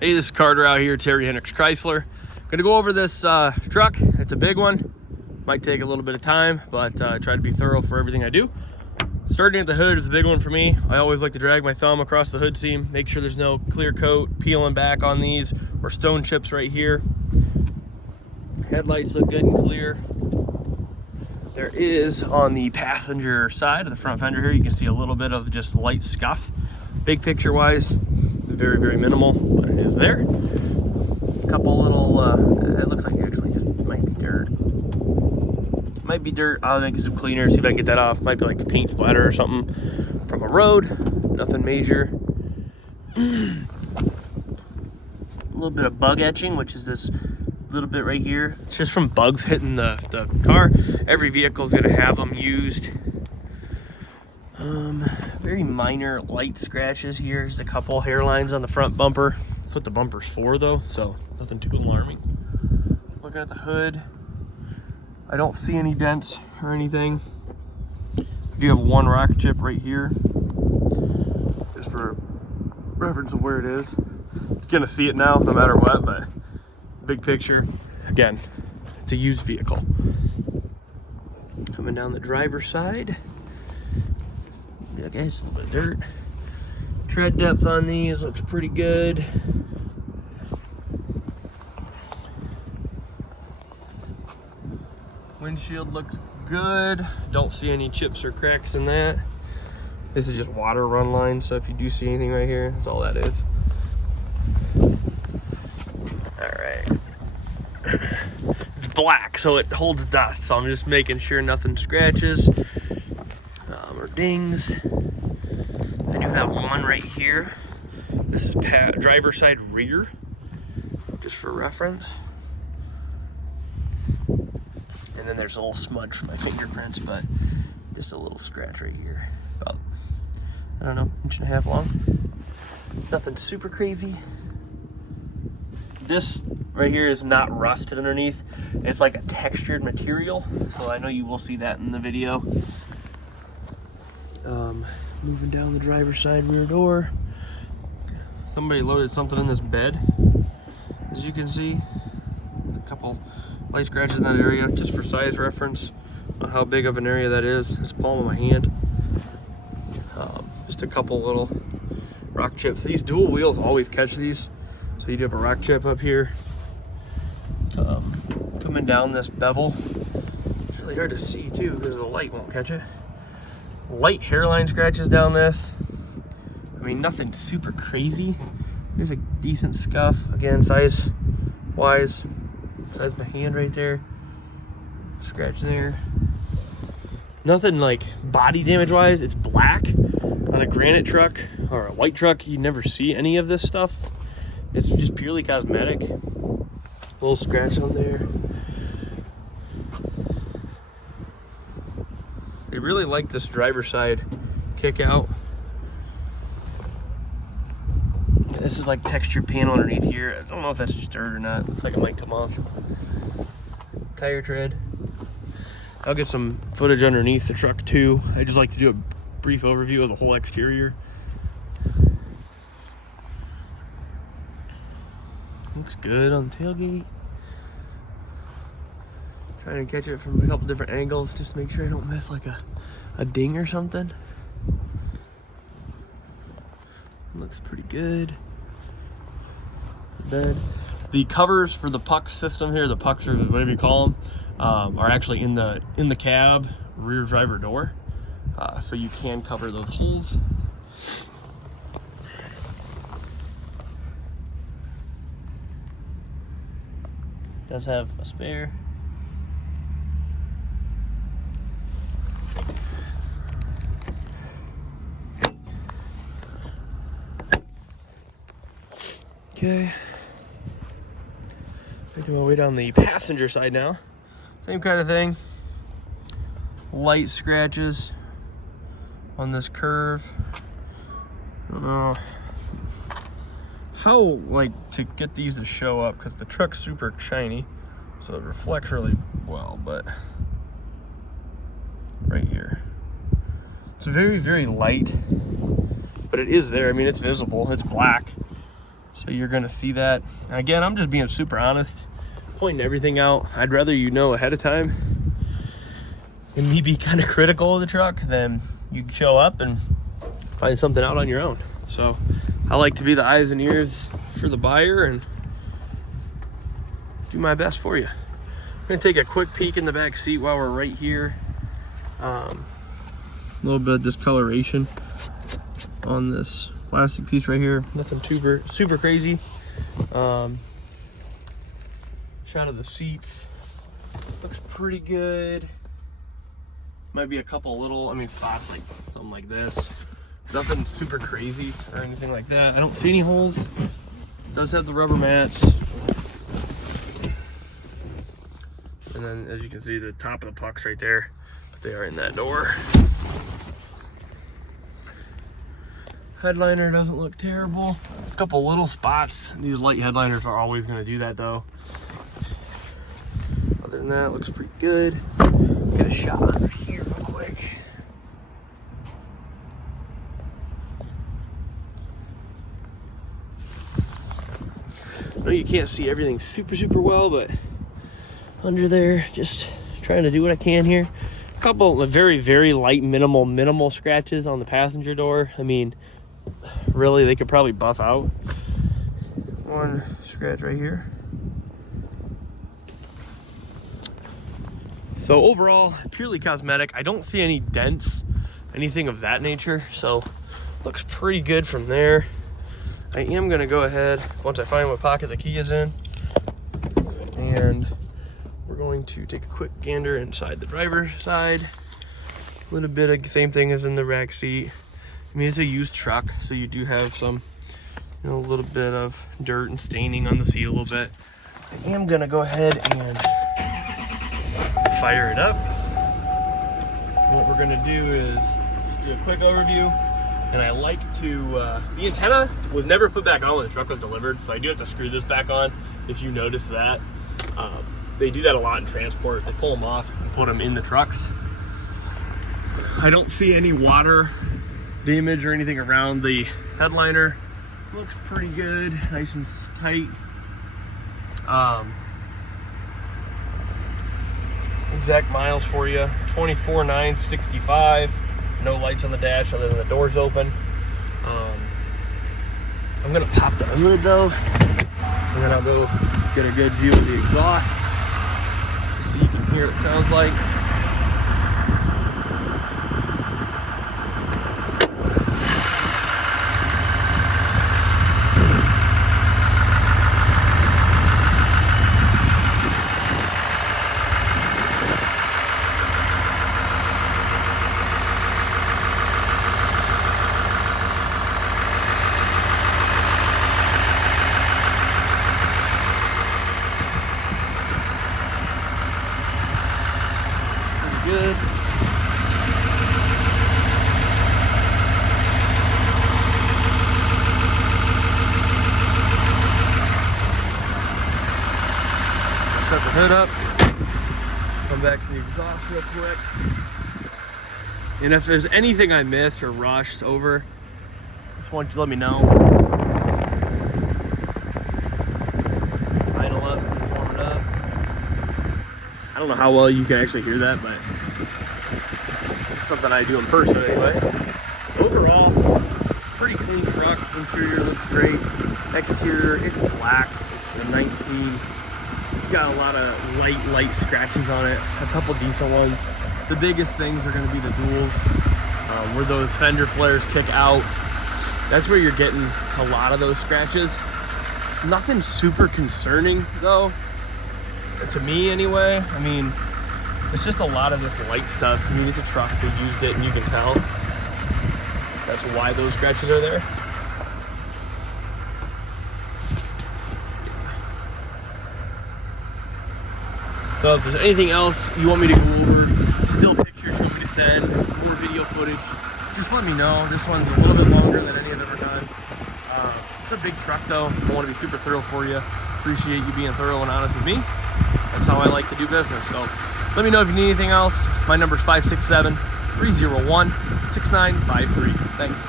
Hey, this is Carter out here, Terry Hendricks Chrysler. Gonna go over this truck. It's a big one. Might take a little bit of time, but try to be thorough for everything I do. Starting at the hood is a big one for me. I always like to drag my thumb across the hood seam, make sure there's no clear coat peeling back on these or stone chips right here. Headlights look good and clear. There is on the passenger side of the front fender here, you can see a little bit of just light scuff. Big picture wise, very, very minimal, but it is there. A couple little, it looks like actually just might be dirt. Might be dirt. I'll make some cleaner, see if I can get that off. Might be like paint splatter or something from a road. Nothing major. A little bit of bug etching, which is this little bit right here. It's just from bugs hitting the car. Every vehicle is going to have them used. Very minor light scratches here. There's a couple hairlines on the front bumper. That's what the bumper's for though, so nothing too alarming. Looking at the hood, I don't see any dents or anything. I do have one rock chip right here, just for reference of where it is. It's gonna see it now no matter what, but big picture, again, it's a used vehicle. Coming down the driver's side, okay, it's a little bit of dirt. Tread depth on these looks pretty good. Windshield looks good. Don't see any chips or cracks in that. This is just water run line, so if you do see anything right here, that's all that is. Alright. It's black, so it holds dust, so I'm just making sure nothing scratches or dings. I do have one right here. This is driver's side rear, just for reference. And then there's a little smudge from my fingerprints, but just a little scratch right here. About, I don't know, 1.5 inches long. Nothing super crazy. This right here is not rusted underneath. It's like a textured material, so I know you will see that in the video. Moving down the driver's side rear door. Somebody loaded something in this bed, as you can see. A couple light scratches in that area, just for size reference on how big of an area that is. It's the palm of my hand. Just a couple little rock chips. These dual wheels always catch these, so you do have a rock chip up here. Coming down this bevel, it's really hard to see too because the light won't catch it. Light hairline scratches down this. I mean, nothing super crazy. There's a decent scuff, again, size wise. Size of my hand right there. Scratch there. Nothing like body damage wise. It's black. On a granite truck or a white truck, you never see any of this stuff. It's just purely cosmetic. A little scratch on there. They really like this driver's side kick out. This is like textured panel underneath here. I don't know if that's just dirt or not. Looks like it might come off. Tire tread. I'll get some footage underneath the truck too. I just like to do a brief overview of the whole exterior. Looks good on the tailgate. Trying to catch it from a couple different angles just to make sure I don't miss like a ding or something. Looks pretty good. Bed. The covers for the puck system here, the pucks or whatever you call them, are actually in the cab rear driver door, so you can cover those holes. Does have a spare. Okay. Making my way down the passenger side now. Same kind of thing. Light scratches on this curve. I don't know how like to get these to show up because the truck's super shiny, so it reflects really well, but right here. It's very, very light, but it is there. I mean, it's visible. It's black. So you're gonna see that. Again, I'm just being super honest, pointing everything out. I'd rather you know ahead of time and me be kind of critical of the truck than you show up and find something out on your own. So I like to be the eyes and ears for the buyer and do my best for you. I'm gonna take a quick peek in the back seat while we're right here. A little bit of discoloration on this plastic piece right here. Nothing super crazy. Shot of the seats. Looks pretty good. Might be a couple little, spots like something like this. Nothing super crazy or anything like that. I don't see any holes. Does have the rubber mats. And then as you can see, the top of the pucks right there, but they are in that door. Headliner doesn't look terrible. A couple little spots. These light headliners are always gonna do that though. Other than that, it looks pretty good. Get a shot under here real quick. I know you can't see everything super well, but under there, just trying to do what I can here. A couple of very light, minimal scratches on the passenger door. Really, they could probably buff out. One scratch right here. So overall, purely cosmetic. I don't see any dents, anything of that nature. So looks pretty good from there. I am gonna go ahead, once I find what pocket the key is in, and we're going to take a quick gander inside the driver's side. A little bit of the same thing as in the rack seat. It's a used truck, so you do have some, a little bit of dirt and staining on the seat a little bit. I am gonna go ahead and fire it up. What we're gonna do is just do a quick overview. And I like to, the antenna was never put back on when the truck was delivered, so I do have to screw this back on, if you notice that. They do that a lot in transport. They pull them off and put them in the trucks. I don't see any water damage or anything around the headliner. Looks pretty good, nice and tight. Exact miles for you, 24,965. No lights on the dash other than the doors open. I'm gonna pop the hood though, and then I'll go get a good view of the exhaust so you can hear what it sounds like. Good. Set the hood up, come back to the exhaust real quick. And if there's anything I missed or rushed over, just want you to let me know. Idle up, warm it up. I don't know how well you can actually hear that, but it's something I do in person anyway. Overall, it's a pretty clean truck. Interior looks great. Exterior, it's black. It's a 19. It's got a lot of light scratches on it. A couple decent ones. The biggest things are going to be the duals, where those fender flares kick out. That's where you're getting a lot of those scratches. Nothing super concerning though. To me anyway. It's just a lot of this light stuff. It's a truck, they used it and you can tell. That's why those scratches are there. So if there's anything else you want me to go over, still pictures you want me to send, or video footage, just let me know. This one's a little bit longer than any I've ever done. It's a big truck though. I want to be super thorough for you. Appreciate you being thorough and honest with me. That's how I like to do business. So let me know if you need anything else. My number is 567-301-6953. Thanks.